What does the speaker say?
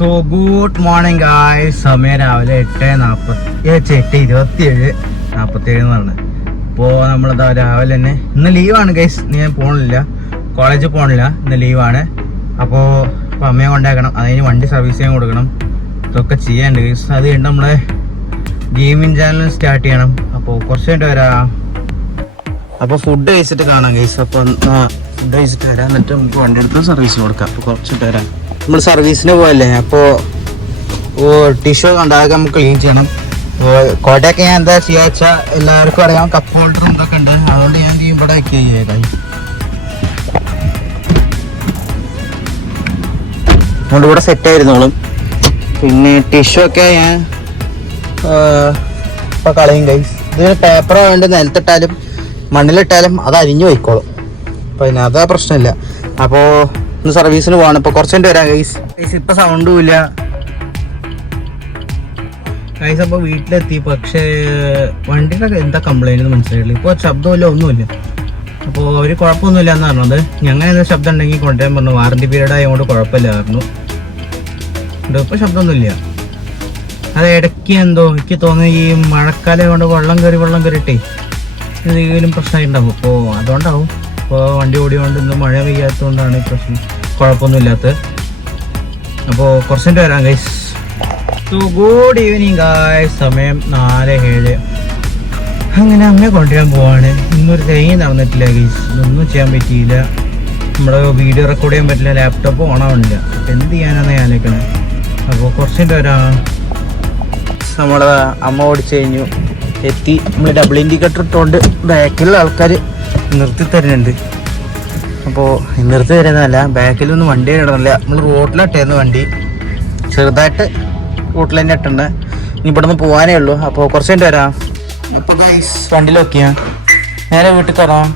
So good morning guys. സമയം രാവിലെ 8:27 എന്നാണ്. അപ്പോൾ നമ്മളതാ രാവിലെ തന്നെ ഇന്ന് ലീവാണ് ഗൈസ്. ഞാൻ പോകണില്ല, കോളേജിൽ പോകണില്ല, ഇന്ന് ലീവാണ്. അപ്പോൾ അമ്മയെ കൊണ്ടാക്കണം, അതിന് വണ്ടി സർവീസ് ചെയ്യാൻ കൊടുക്കണം, ഇതൊക്കെ ചെയ്യാനുണ്ട് ഗൈസ്. അത് കഴിഞ്ഞ് നമ്മളെ ഗെയിമിംഗ് ചാനൽ സ്റ്റാർട്ട് ചെയ്യണം. അപ്പോൾ കുറച്ച് കഴിഞ്ഞിട്ട് വരാം. അപ്പോൾ ഫുഡ് കഴിച്ചിട്ട് കാണാം ഗൈസ്. അപ്പോൾ ഫുഡ് കഴിച്ചിട്ട് വരാം, എന്നിട്ട് നമുക്ക് വണ്ടി എടുത്ത് സർവീസ് കൊടുക്കാം. അപ്പോൾ കുറച്ചിട്ട് വരാം. നമ്മൾ സർവീസിന് പോയല്ലേ, അപ്പോൾ ടിഷ്യൂ ഉണ്ടാകാൻ നമുക്ക് ക്ലീൻ ചെയ്യണം. കോട്ടയൊക്കെ ഞാൻ എന്താ ചെയ്യുക വെച്ചാൽ എല്ലാവർക്കും അറിയാം, കപ്പ് ഹോൾഡറും ഇതൊക്കെ ഉണ്ട്. അതുകൊണ്ട് ഞാൻ ഇവിടെ വയ്ക്കുക ഗൈസ്. അതുകൊണ്ട് ഇവിടെ സെറ്റ് ആയിരുന്നോളും. പിന്നെ ടിഷ്യൂ ഒക്കെ ഞാൻ ഇപ്പോൾ കളയും ഗൈസ്. ഇതിന് പേപ്പറോ വേണ്ടി നിലത്തിട്ടാലും മണ്ണിലിട്ടാലും അത് അരിഞ്ഞു പോയിക്കോളും. പിന്നെ അതാ പ്രശ്നമില്ല. അപ്പോൾ ഇന്ന് സർവീസിന് പോകണം. ഇപ്പോൾ കുറച്ച് കഴിഞ്ഞിട്ട് വരാം ഗൈസ്. ഇപ്പം സൗണ്ടും ഇല്ല ഗൈസ്. അപ്പോൾ വീട്ടിലെത്തി, പക്ഷേ വണ്ടിയുടെ എന്താ കംപ്ലൈൻറ്റ് എന്ന് മനസ്സിലായില്ല. ഇപ്പോൾ ശബ്ദമില്ല, ഒന്നുമില്ല. അപ്പോൾ അവർ കുഴപ്പമൊന്നുമില്ല എന്ന് പറഞ്ഞത്. ഞങ്ങൾ എന്താ ശബ്ദം ഉണ്ടെങ്കിൽ കൊണ്ടുവരാൻ പറഞ്ഞു. വാറണ്ടി പീരീഡ് ആയതുകൊണ്ട് കുഴപ്പമില്ലായിരുന്നു. ഇപ്പോൾ ശബ്ദമൊന്നുമില്ല. അത് ഇടയ്ക്ക് എന്തോ എനിക്ക് തോന്നുന്നു ഈ മഴക്കാലം കൊണ്ട് വെള്ളം കയറിയിട്ടേ എന്തെങ്കിലും പ്രശ്നമായിട്ടുണ്ടാവും. അപ്പോൾ അതുകൊണ്ടാവും. ഇപ്പോൾ വണ്ടി ഓടിയോണ്ട് ഇന്ന് മഴ പെയ്യാത്തതുകൊണ്ടാണ് ഈ പ്രശ്നം, കുഴപ്പമൊന്നുമില്ലാത്തത്. അപ്പോൾ കുറച്ചിട്ട് വരാം guys. So good evening guys. സമയം 4:07. അങ്ങനെ അമ്മയെ കൊണ്ടുവരാൻ പോവാണ്. ഇന്നൊരു തേങ്ങ നടന്നിട്ടില്ല ഗൈസ്. ഇതൊന്നും ചെയ്യാൻ പറ്റിയില്ല. നമ്മുടെ വീഡിയോ റെക്കോർഡ് ചെയ്യാൻ പറ്റില്ല, ലാപ്ടോപ്പ് ഓണാവണില്ല. എന്ത് ചെയ്യാനാണ് ഞാൻ ആലോചിക്കണേ. അപ്പോൾ കുറച്ചിട്ട് വരാം. നമ്മളെ അമ്മ ഓടിച്ചു കഴിഞ്ഞു, എത്തി. നമ്മൾ ഡബിൾ ഇൻഡിക്കേറ്റർ ഇട്ടുകൊണ്ട് ബാക്കിലുള്ള ആൾക്കാർ നിർത്തി തരുന്നുണ്ട്. അപ്പോൾ നിർത്തി തരുന്നതല്ല, ബാക്കിലൊന്നും വണ്ടി ഇടണില്ല. നമ്മൾ റോട്ടിലിട്ടായിരുന്നു വണ്ടി, ചെറുതായിട്ട് റോട്ടിൽ തന്നെ ഇട്ടുണ്ട്. ഇനി ഇവിടെ നിന്ന് പോകാനേ ഉള്ളൂ. അപ്പോൾ കുറച്ച് കഴിഞ്ഞിട്ട് വരാം. അപ്പോൾ ഗൈസ് വണ്ടിയിൽ നോക്കിയാൽ നേരെ വീട്ടിൽ കയറാം.